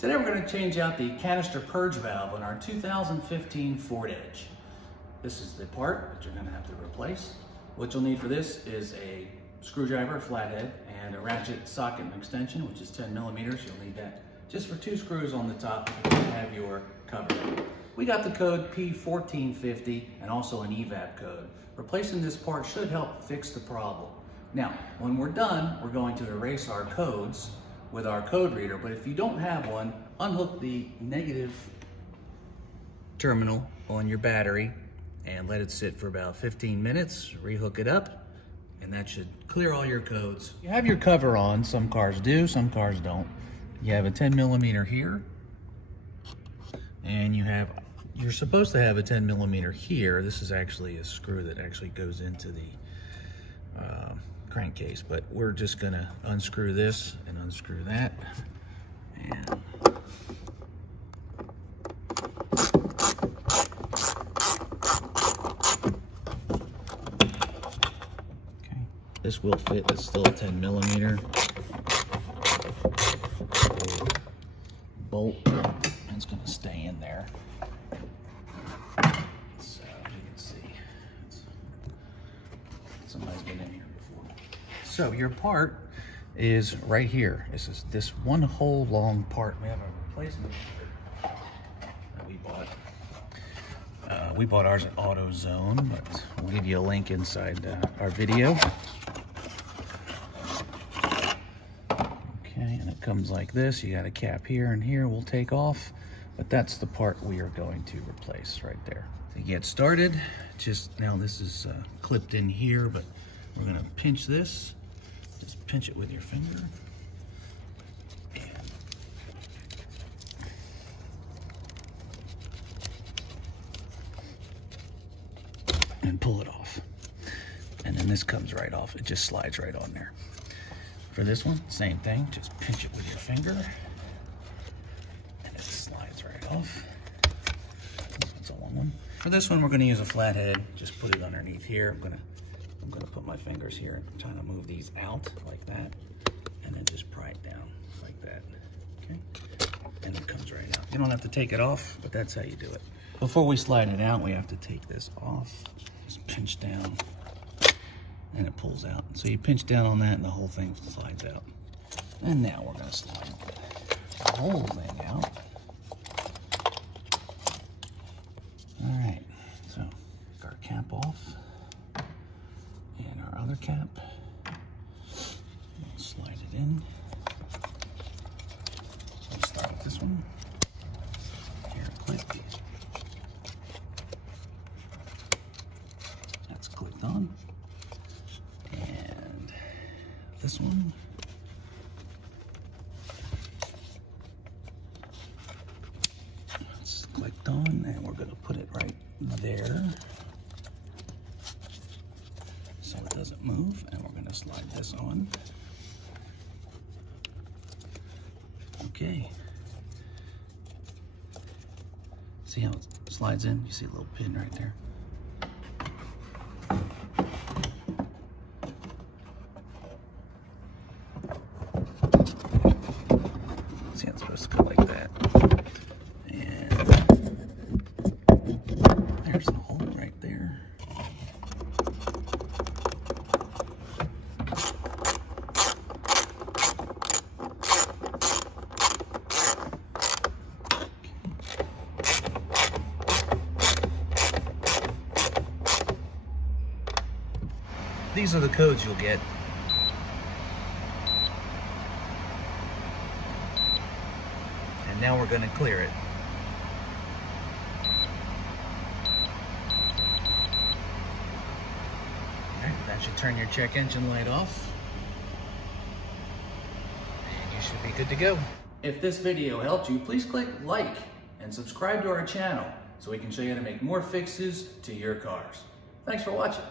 Today we're going to change out the canister purge valve on our 2015 Ford Edge. This is the part that you're going to have to replace. What you'll need for this is a screwdriver, a flathead, and a ratchet socket and extension, which is 10 millimeters. You'll need that just for 2 screws on the top to have your cover. We got the code P1450 and also an evap code. Replacing this part should help fix the problem. Now, when we're done, we're going to erase our codes with our code reader, but if you don't have one, unhook the negative terminal on your battery and let it sit for about 15 minutes, rehook it up, and that should clear all your codes. You have your cover on, some cars do, some cars don't. You have a 10 millimeter here, and you're supposed to have a 10 millimeter here. This is actually a screw that actually goes into the crankcase, but we're just gonna unscrew this and unscrew that, and okay, this will fit. It's still a 10 millimeter bolt, and it's gonna stay in there. So you can see somebody's been in here before. So your part is right here. This is this one whole long part. We have a replacement that we bought. We bought ours at AutoZone, but we'll give you a link inside our video. Okay, and it comes like this. You got a cap here and here. We'll take off, but that's the part we are going to replace right there. To get started, just now this is clipped in here, but we're gonna pinch this. Just pinch it with your finger. And pull it off. And then this comes right off. It just slides right on there. For this one, same thing. Just pinch it with your finger. And it slides right off. That's a long one. For this one, we're gonna use a flathead. Just put it underneath here. I'm gonna put my fingers here and try to move these out like that, and then just pry it down like that, okay? And it comes right out. You don't have to take it off, but that's how you do it. Before we slide it out, we have to take this off. Just pinch down, and it pulls out. So you pinch down on that, and the whole thing slides out. And now we're gonna slide the whole thing out. All right, so take our cap off. And our other cap, we'll slide it in. We'll start with this one. Here, click. That's clicked on. And this one. It's clicked on, and we're gonna put it right there, so it doesn't move, and we're gonna slide this on. Okay. See how it slides in? You see a little pin right there? See how it's supposed to go like that? And there's the hole right there. These are the codes you'll get. And now we're going to clear it. Alright, that should turn your check engine light off. And you should be good to go. If this video helped you, please click like and subscribe to our channel so we can show you how to make more fixes to your cars. Thanks for watching.